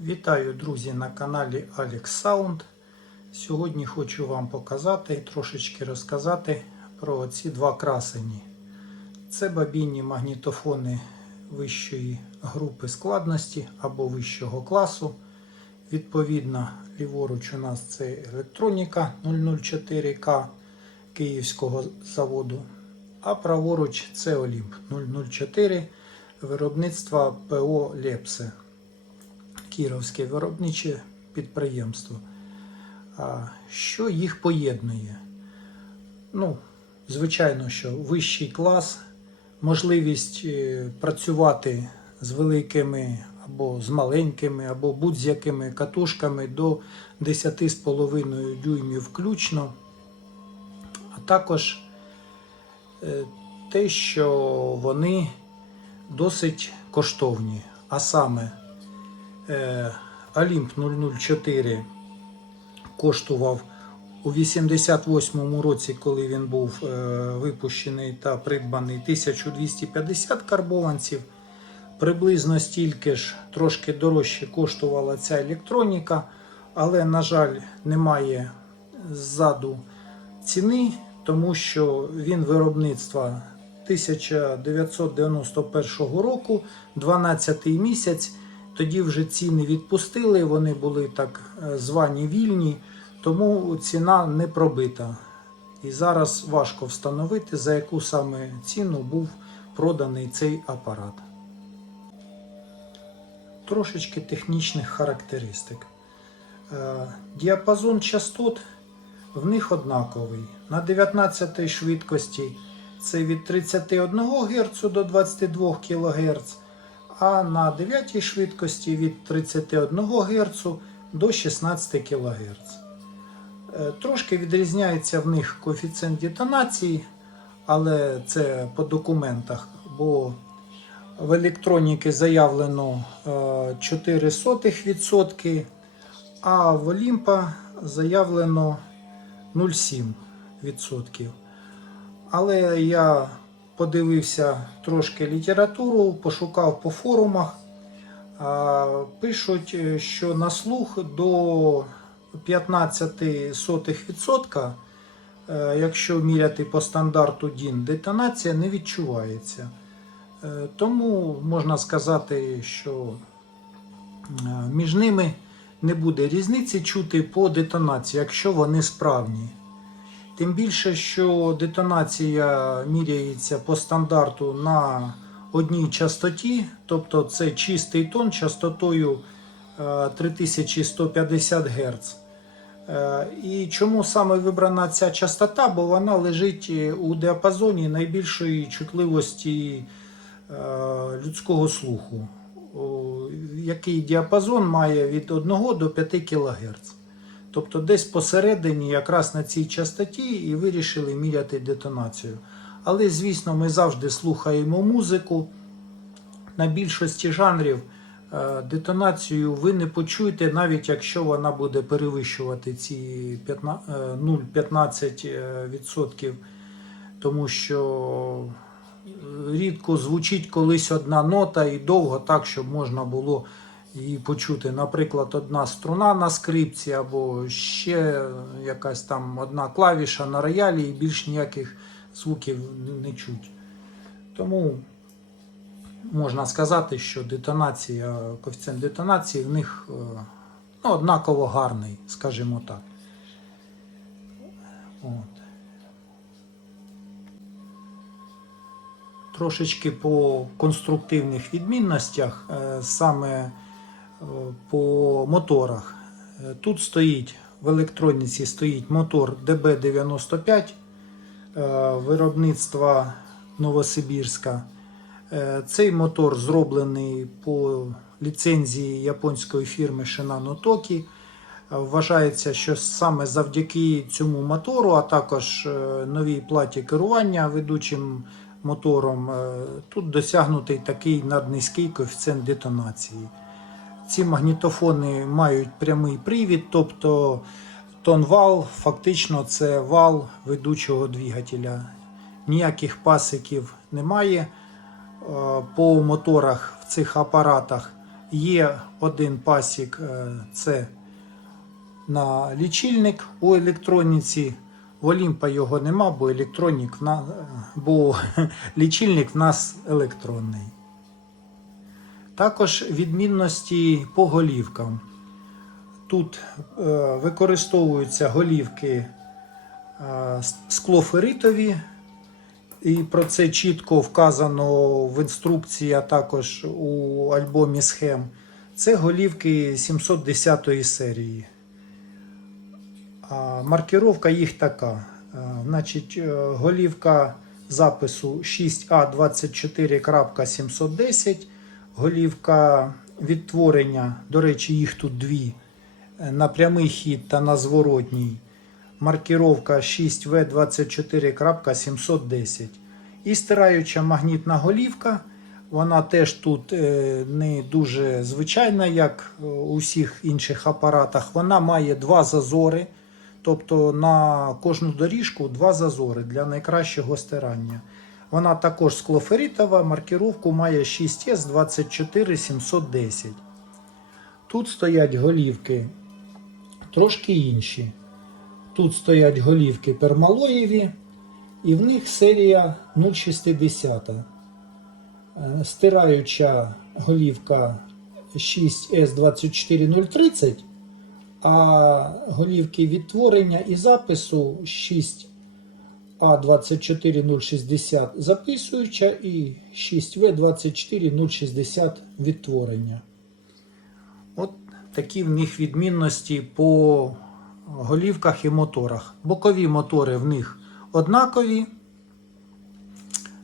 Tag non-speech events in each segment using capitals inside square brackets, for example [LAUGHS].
Вітаю, друзі, на каналі Alex Sound. Сьогодні хочу вам показати і трошечки розказати про ці два красені. Це бабінні магнітофони вищої групи складності або вищого класу. Відповідно, ліворуч у нас це електроніка 004К Київського заводу, а праворуч це Олімп 004 виробництва ПО Лепсе. Кіровське виробниче підприємство. Що їх поєднує? Ну, звичайно, що вищий клас, можливість е, працювати з великими або з маленькими, або будь-якими катушками до 10,5 дюймів включно, а також е, те, що вони досить коштовні, а саме Олімп 004 коштував у 88-му році, коли він був е, випущений та придбаний 1250 карбованців. Приблизно стільки ж трошки дорожче коштувала ця електроніка, але, на жаль, немає ззаду ціни, тому що він виробництва 1991 року, 12 місяць. Тоді вже ціни відпустили, вони були так е, звані вільні, тому ціна не пробита. І зараз важко встановити, за яку саме ціну був проданий цей апарат. Трошечки технічних характеристик. Е, Діапазон частот в них однаковий. На 19 швидкості це від 31 Гц до 22 кГц а на 9 швидкості від 31 Гц до 16 кГц. Е, Трошки відрізняється в них коефіцієнт детонації, але це по документах, бо в електроніки заявлено 0,04%, а в Олімпа заявлено 0,7%. Але я подивився трошки літературу, пошукав по форумах. Пишуть, е, що на слух до 15%, е, якщо міряти по стандарту DIN, детонація не відчувається. Е, Тому можна сказати, що між ними не буде різниці чути по детонації, якщо вони справні. Тим більше, що детонація міряється по стандарту на одній частоті, тобто це чистий тон частотою 3150 Гц. І чому саме вибрана ця частота? Бо вона лежить у діапазоні найбільшої чутливості людського слуху, який діапазон має від 1 до 5 кГц. Тобто десь посередині, якраз на цій частоті, і вирішили міряти детонацію. Але, звісно, ми завжди слухаємо музику. На більшості жанрів е, детонацію ви не почуєте, навіть якщо вона буде перевищувати ці 0,15%, тому що рідко звучить колись одна нота і довго так, щоб можна було її почути, наприклад, одна струна на скрипці, або ще якась там одна клавіша на роялі, і більш ніяких звуків не чуть. Тому можна сказати, що детонація, коефіцієнт детонації в них ну, однаково гарний, скажімо так. От. Трошечки по конструктивних відмінностях саме по моторах. Тут стоїть в електроніці стоїть мотор DB95 виробництва Новосибірська. Цей мотор зроблений по ліцензії японської фірми Shinano Toki. Вважається, що саме завдяки цьому мотору, а також новій платі керування ведучим мотором, тут досягнутий такий наднизький коефіцієнт детонації. Ці магнітофони мають прямий привід, тобто тон-вал, фактично це вал ведучого двигателя. Ніяких пасиків немає. По моторах в цих апаратах Є один пасік, е, це на лічильник у електроніці. В Олімпа його нема, бо електронік бо [LAUGHS] лічильник в нас електронний. Також відмінності по голівкам. Тут е, використовуються голівки е, склоферитові, і про це чітко вказано в інструкції, а також у альбомі схем. Це голівки 710 серії. А маркировка їх така. Е, Значить, голівка запису 6А24.710, голівка відтворення, до речі, їх тут дві е, на прямий хід та на зворотній. Маркировка 6В24.710. І стираюча магнітна голівка. Вона теж тут е, не дуже звичайна, як е, у всіх інших апаратах. Вона має два зазори. Тобто на кожну доріжку два зазори для найкращого стирання. Вона також склоферитова, маркировку має 6С24710. Тут стоять голівки трошки інші. Тут стоять голівки пермалоєві, і в них серія 060. Е, Стираюча голівка 6С24030, а голівки відтворення і запису 6А24060 записуюча і 6В24060 відтворення. От такі в них відмінності по голівках і моторах. Бокові мотори в них однакові.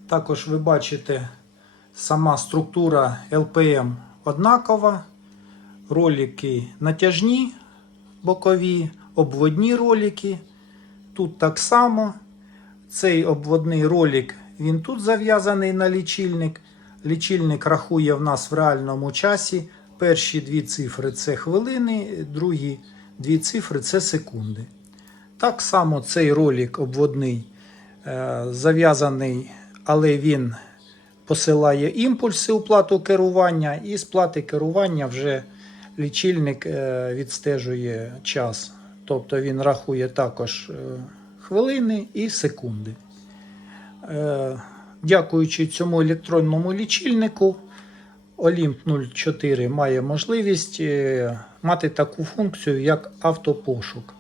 Також ви бачите, сама структура LPM однакова. Ролики натяжні, бокові, обводні ролики. Тут так само. Цей обводний ролик, він тут зав'язаний на лічильник. Лічильник рахує в нас в реальному часі. Перші дві цифри це хвилини, другі дві цифри це секунди. Так само цей ролик обводний е, зав'язаний, але він посилає імпульси у плату керування, і з плати керування вже лічильник е, відстежує час. Тобто він рахує також е, хвилини і секунди. Е, Дякуючи цьому електронному лічильнику, Olymp 04 має можливість е, мати таку функцію, як автопошук.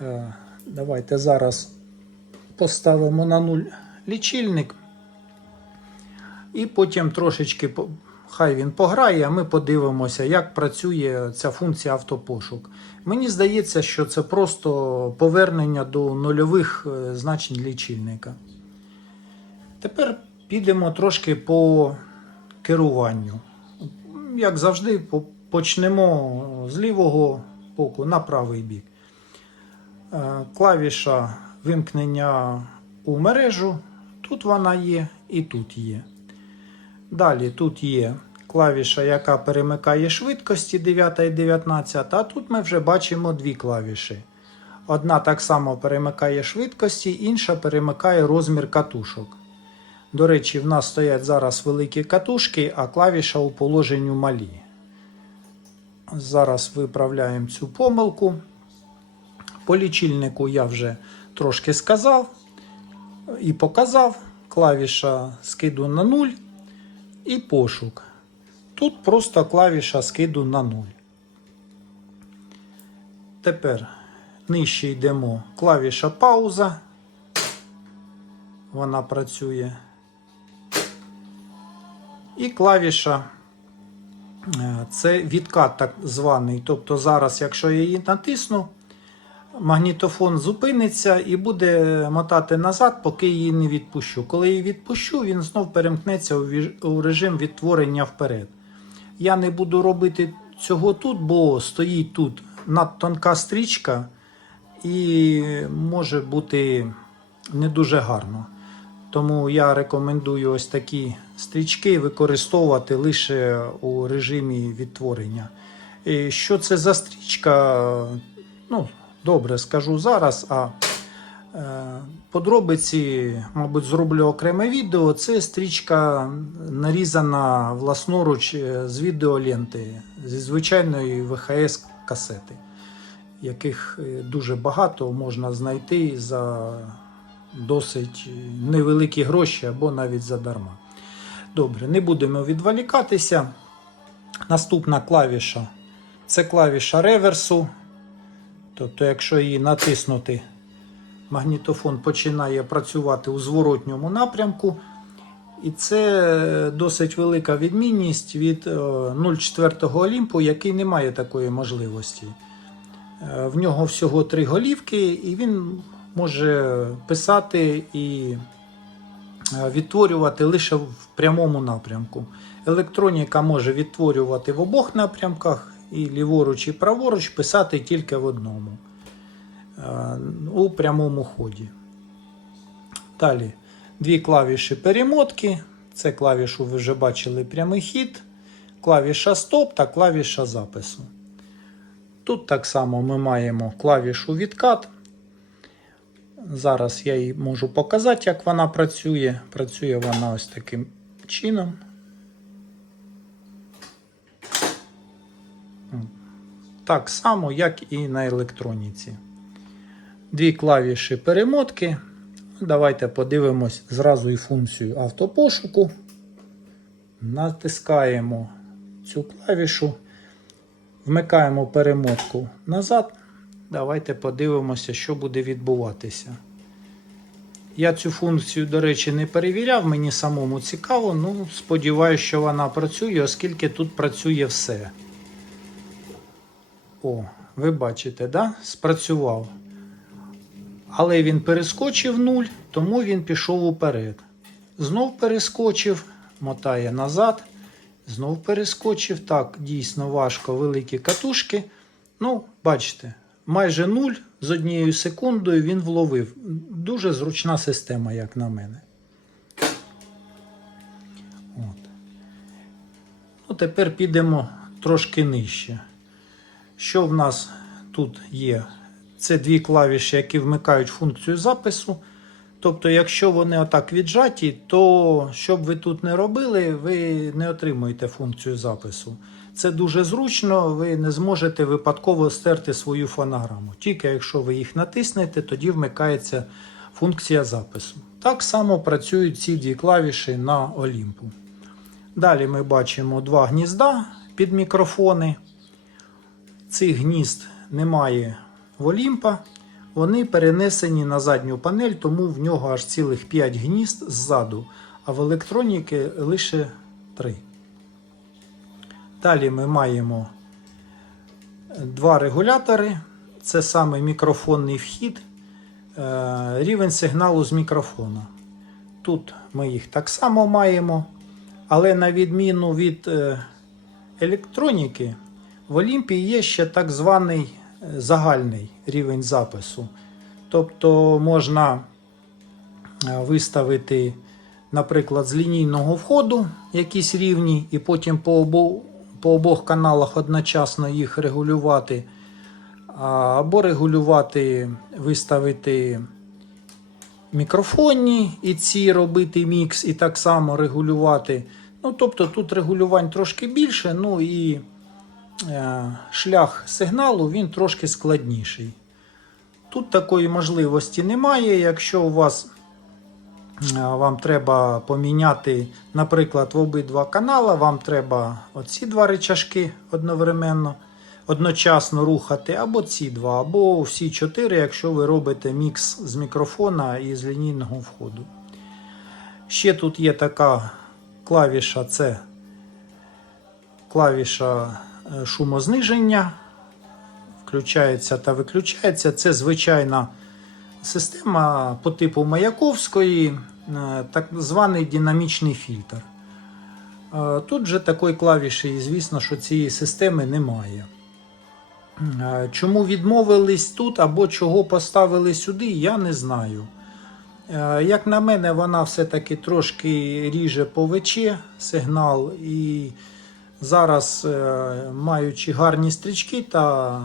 Е, Давайте зараз поставимо на нуль лічильник. І потім трошечки хай він пограє, а ми подивимося, як працює ця функція автопошук. Мені здається, що це просто повернення до нульових е, значень лічильника. Тепер підемо трошки по керуванню. Як завжди, почнемо з лівого боку на правий бік. Е, Клавіша вимкнення у мережу. Тут вона є і тут є. Далі тут є клавіша, яка перемикає швидкості 9 і 19, а тут ми вже бачимо дві клавіші. Одна так само перемикає швидкості, інша перемикає розмір катушок. До речі, в нас стоять зараз великі катушки, а клавіша у положенню малі. Зараз виправляємо цю помилку. По лічильнику я вже трошки сказав і показав. Клавіша скиду на 0 і пошук. Тут просто клавіша скиду на 0. Тепер нижче йдемо. Клавіша пауза. Вона працює. І клавіша е, це відкат так званий. Тобто зараз, якщо я її натисну, магнітофон зупиниться і буде мотати назад, поки її не відпущу. Коли її відпущу, він знов перемкнеться у режим відтворення вперед. Я не буду робити цього тут, бо стоїть тут надтонка стрічка і може бути не дуже гарно. Тому я рекомендую ось такі стрічки використовувати лише у режимі відтворення. І Що це за стрічка? Ну, добре, скажу зараз. А е, подробиці, мабуть, зроблю окреме відео. Це стрічка нарізана власноруч е, з відеоленти зі звичайної ВХС касети, яких е, дуже багато можна знайти за досить невеликі гроші або навіть задарма. Добре, не будемо відволікатися. Наступна клавіша це клавіша реверсу. Тобто, якщо її натиснути, магнітофон починає працювати у зворотньому напрямку. І це досить велика відмінність від е, 0,4 Олімпу, який не має такої можливості. Е, В нього всього три голівки, і він може писати і е, відтворювати лише в прямому напрямку. Електроніка може відтворювати в обох напрямках, і ліворуч, і праворуч писати тільки в одному е, у прямому ході. Далі дві клавіші перемотки. Це клавішу ви вже бачили прямий хід, клавіша стоп та клавіша запису. Тут так само ми маємо клавішу відкат. Зараз я її можу показати, як вона працює. Працює вона ось таким чином. Так само, як і на електроніці. Дві клавіші перемотки. Давайте подивимось зразу і функцію автопошуку. Натискаємо цю клавішу, вмикаємо перемотку назад. Давайте подивимося, що буде відбуватися. Я цю функцію, до речі, не перевіряв, мені самому цікаво. Ну, сподіваюся, що вона працює, оскільки тут працює все. О, ви бачите, да? спрацював. Але він перескочив нуль, тому він пішов уперед. Знов перескочив, мотає назад. Знов перескочив. Так, дійсно важко, великі катушки. Ну, бачите, майже нуль з однією секундою він вловив. Дуже зручна система, як на мене. От. Ну, тепер підемо трошки нижче. Що в нас тут є? Це дві клавіші, які вмикають функцію запису. Тобто, якщо вони отак віджаті, то що б ви тут не робили, ви не отримуєте функцію запису. Це дуже зручно, ви не зможете випадково стерти свою фонограму. Тільки якщо ви їх натиснете, тоді вмикається функція запису. Так само працюють ці дві клавіші на Олімпу. Далі ми бачимо два гнізда під мікрофони. Цих гнізд немає в Олімпа. Вони перенесені на задню панель, тому в нього аж цілих 5 гнізд ззаду, а в електроніки лише 3. Далі ми маємо два регулятори. Це саме мікрофонний вхід, е, рівень сигналу з мікрофона. Тут ми їх так само маємо, але на відміну від е, електроніки, в Олімпі є ще так званий загальний рівень запису. Тобто можна е, виставити, наприклад, з лінійного входу якісь рівні, і потім по, обо, по обох каналах одночасно їх регулювати. Або регулювати, виставити мікрофонні і ці робити мікс, і так само регулювати. Ну, тобто тут регулювань трошки більше, ну і шлях сигналу він трошки складніший. Тут такої можливості немає. Якщо у вас е, вам треба поміняти, наприклад, в обидва канала, вам треба оці два речашки одновременно, одночасно рухати, або ці два, або всі чотири, якщо ви робите мікс з мікрофона і з лінійного входу. Ще тут є така клавіша, це клавіша е, шумозниження включається та виключається. Це звичайна система по типу Маяковської, е, так званий динамічний фільтр. Е, Тут же такої клавіші, звісно, що цієї системи немає. Е, Чому відмовились тут або чого поставили сюди, я не знаю. Е, Як на мене, вона все-таки трошки ріже по ВЧ сигнал, і зараз, е, маючи гарні стрічки та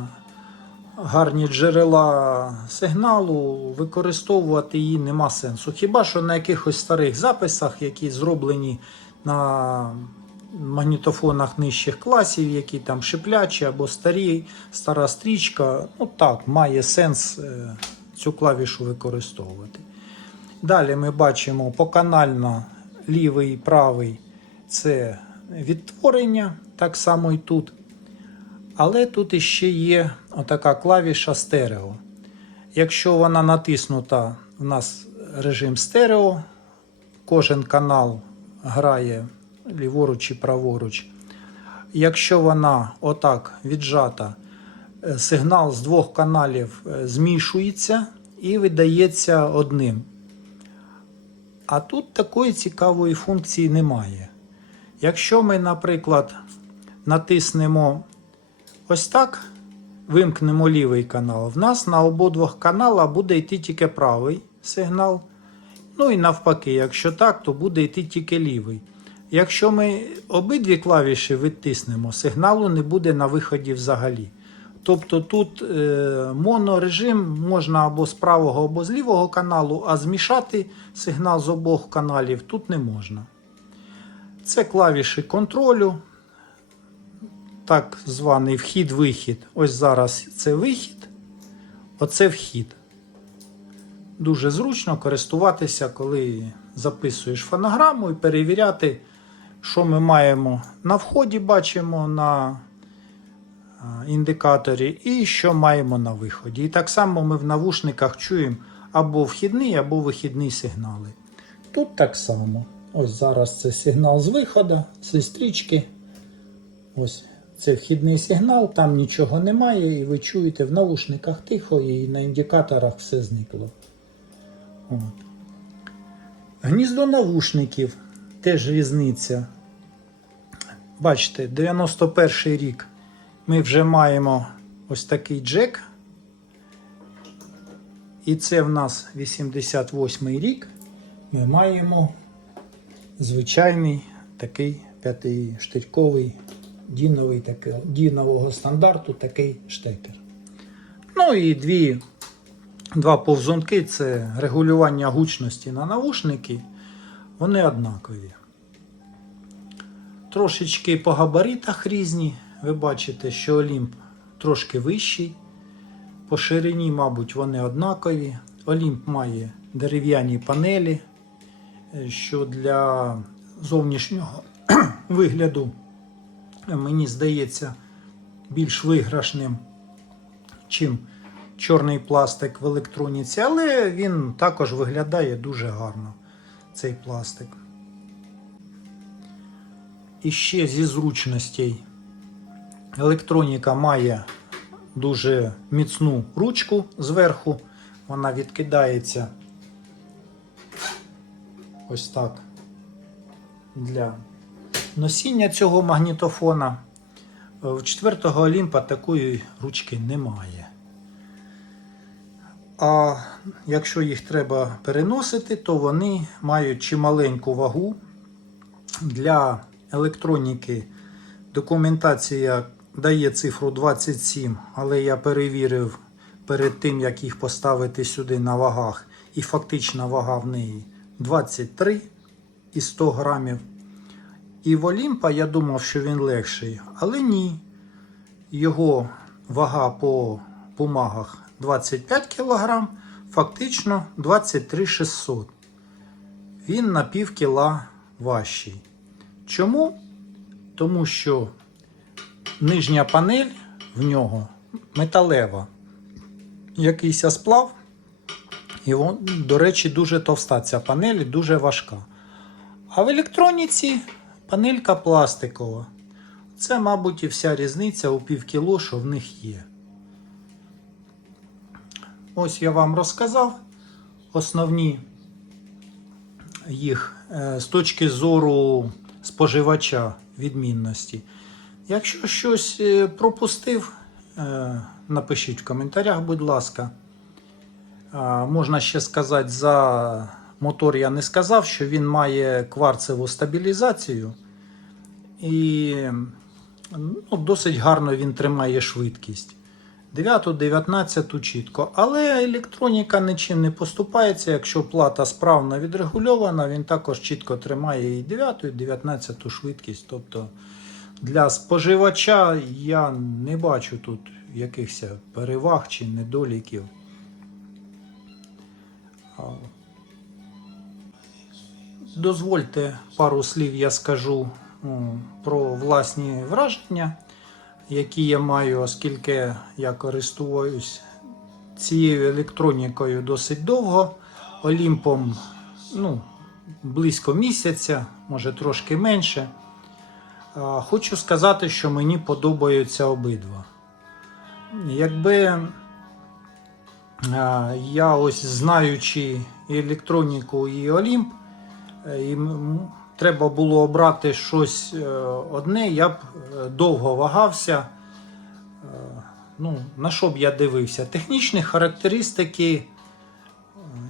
гарні джерела сигналу, використовувати її нема сенсу. Хіба що на якихось старих записах, які зроблені на магнітофонах нижчих класів, які там шиплячі або старі, стара стрічка, ну так, має сенс е, цю клавішу використовувати. Далі ми бачимо поканально лівий і правий це відтворення, так само і тут. Але тут іще є отака клавіша стерео. Якщо вона натиснута, у нас режим стерео, кожен канал грає ліворуч і праворуч. Якщо вона отак віджата, е, сигнал з двох каналів е, змішується і видається одним. А тут такої цікавої функції немає. Якщо ми, наприклад, натиснемо ось так, вимкнемо лівий канал, в нас на обидвох каналах буде йти тільки правий сигнал. Ну і навпаки, якщо так, то буде йти тільки лівий. Якщо ми обидві клавіші відтиснемо, сигналу не буде на виході взагалі. Тобто тут е, монорежим можна або з правого, або з лівого каналу, а змішати сигнал з обох каналів тут не можна. Це клавіші контролю, так званий вхід-вихід. Ось зараз це вихід, оце вхід. Дуже зручно користуватися, коли записуєш фонограму і перевіряти, що ми маємо на вході, бачимо на індикаторі, і що маємо на виході. І так само ми в навушниках чуємо або вхідний, або вихідний сигнали. Тут так само. Ось зараз це сигнал з виходу, зі стрічки. Ось це вхідний сигнал, там нічого немає, і ви чуєте в наушниках тихо, і на індикаторах все зникло. От. Гніздо навушників теж різниця. Бачите, 91 рік ми вже маємо ось такий джек. І це в нас 88 рік. Ми маємо звичайний такий п'ятиштирьковий діновий, такий, дінового стандарту такий штекер. Ну і дві, два повзунки це регулювання гучності на навушники. Вони однакові. Трошечки по габаритах різні. Ви бачите, що Олімп трошки вищий. По ширині, мабуть, вони однакові. Олімп має дерев'яні панелі, що для зовнішнього [CLEARS THROAT] вигляду, мені здається, більш виграшним, чим чорний пластик в електроніці, але він також виглядає дуже гарно, цей пластик. І ще зі зручностей електроніка має дуже міцну ручку зверху. Вона відкидається ось так для носіння цього магнітофона. В 4-го Олімпа такої ручки немає. А якщо їх треба переносити, то вони мають чималеньку вагу. Для електроніки документація дає цифру 27, але я перевірив перед тим, як їх поставити сюди на вагах, і фактична вага в неї 23 і 100 грамів. І в Олімпа я думав, що він легший, але ні. Його вага по бумагах 25 кг, фактично 23 600. Він на пів кіла важчий. Чому? Тому що нижня панель в нього металева. Якийсь сплав. І, вон, до речі, дуже товста ця панель дуже важка. А в електроніці панелька пластикова. Це, мабуть, і вся різниця у півкіло, що в них є. Ось я вам розказав основні їх е, з точки зору споживача відмінності. Якщо щось е, пропустив, е, напишіть в коментарях, будь ласка. Можна ще сказати, за мотор я не сказав, що він має кварцеву стабілізацію. І ну, досить гарно він тримає швидкість. 9, 19 чітко. Але електроніка нічим не поступається. Якщо плата справно відрегульована, він також чітко тримає і 9, і 19 швидкість. Тобто для споживача я не бачу тут якихось переваг чи недоліків. Дозвольте пару слів я скажу про власні враження, які я маю, оскільки я користуюсь цією електронікою досить довго. Олімпом ну, близько місяця, може трошки менше. Хочу сказати, що мені подобаються обидва. Якби я ось знаючи електроніку і Олімп, е, і треба було обрати щось е, одне, я б е, довго вагався. Е, Ну, на що б я дивився? Технічні характеристики, е,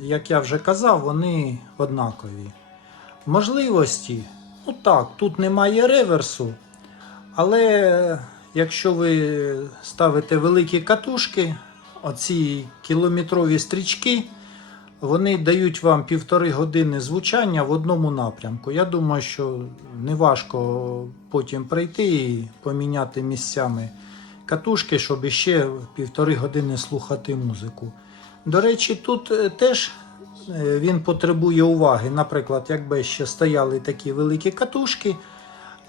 як я вже казав, вони однакові. Можливості, ну так, тут немає реверсу, але якщо ви ставите великі катушки, оці кілометрові стрічки, вони дають вам півтори години звучання в одному напрямку. Я думаю, що не важко потім прийти і поміняти місцями катушки, щоб іще півтори години слухати музику. До речі, тут е, теж е, він потребує уваги. Наприклад, якби ще стояли такі великі катушки,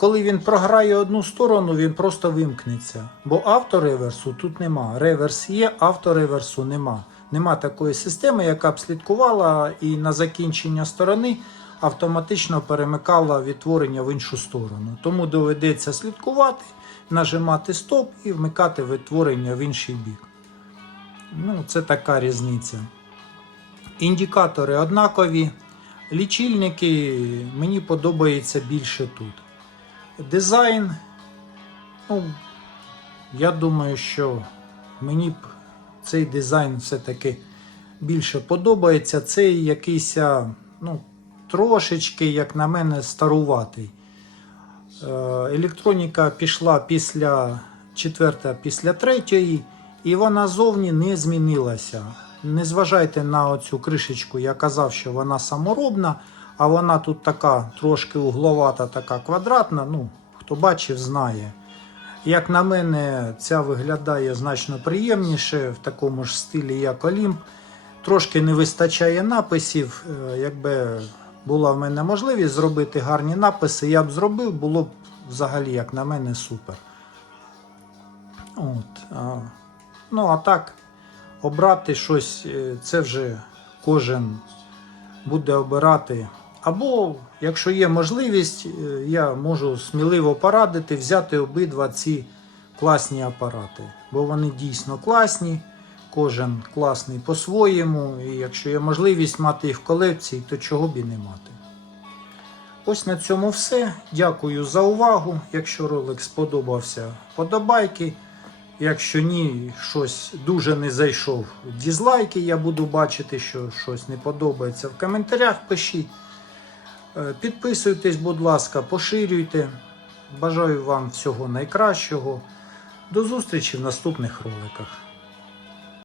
коли він програє одну сторону, він просто вимкнеться. Бо автореверсу тут нема. Реверс є, автореверсу нема. Нема такої системи, яка б слідкувала і на закінчення сторони автоматично перемикала відтворення в іншу сторону. Тому доведеться слідкувати, нажимати стоп і вмикати відтворення в інший бік. Ну, це така різниця. Індикатори однакові. Лічильники мені подобається більше тут. Дизайн. Ну, я думаю, що мені б цей дизайн все-таки більше подобається. Цей якийсь, ну, трошечки, як на мене, старуватий. Е, Електроніка пішла після четверта, після третьої, і вона зовні не змінилася. Не зважайте на оцю кришечку, я казав, що вона саморобна, а вона тут така трошки угловата, така квадратна. Ну, хто бачив, знає. Як на мене, ця виглядає значно приємніше в такому ж стилі, як Олімп. Трошки не вистачає написів. Е, Якби була в мене можливість зробити гарні написи, я б зробив, було б взагалі, як на мене, супер. От, ну, а так, обрати щось, е, це вже кожен буде обирати. Або, якщо є можливість, е, я можу сміливо порадити взяти обидва ці класні апарати. Бо вони дійсно класні, кожен класний по-своєму. І якщо є можливість мати їх в колекції, то чого б і не мати. Ось на цьому все. Дякую за увагу. Якщо ролик сподобався, подобайки. Якщо ні, щось дуже не зайшов, дізлайки, я буду бачити, що щось не подобається. В коментарях пишіть. Е, Підписуйтесь, будь ласка, поширюйте. Бажаю вам всього найкращого. До зустрічі в наступних роликах.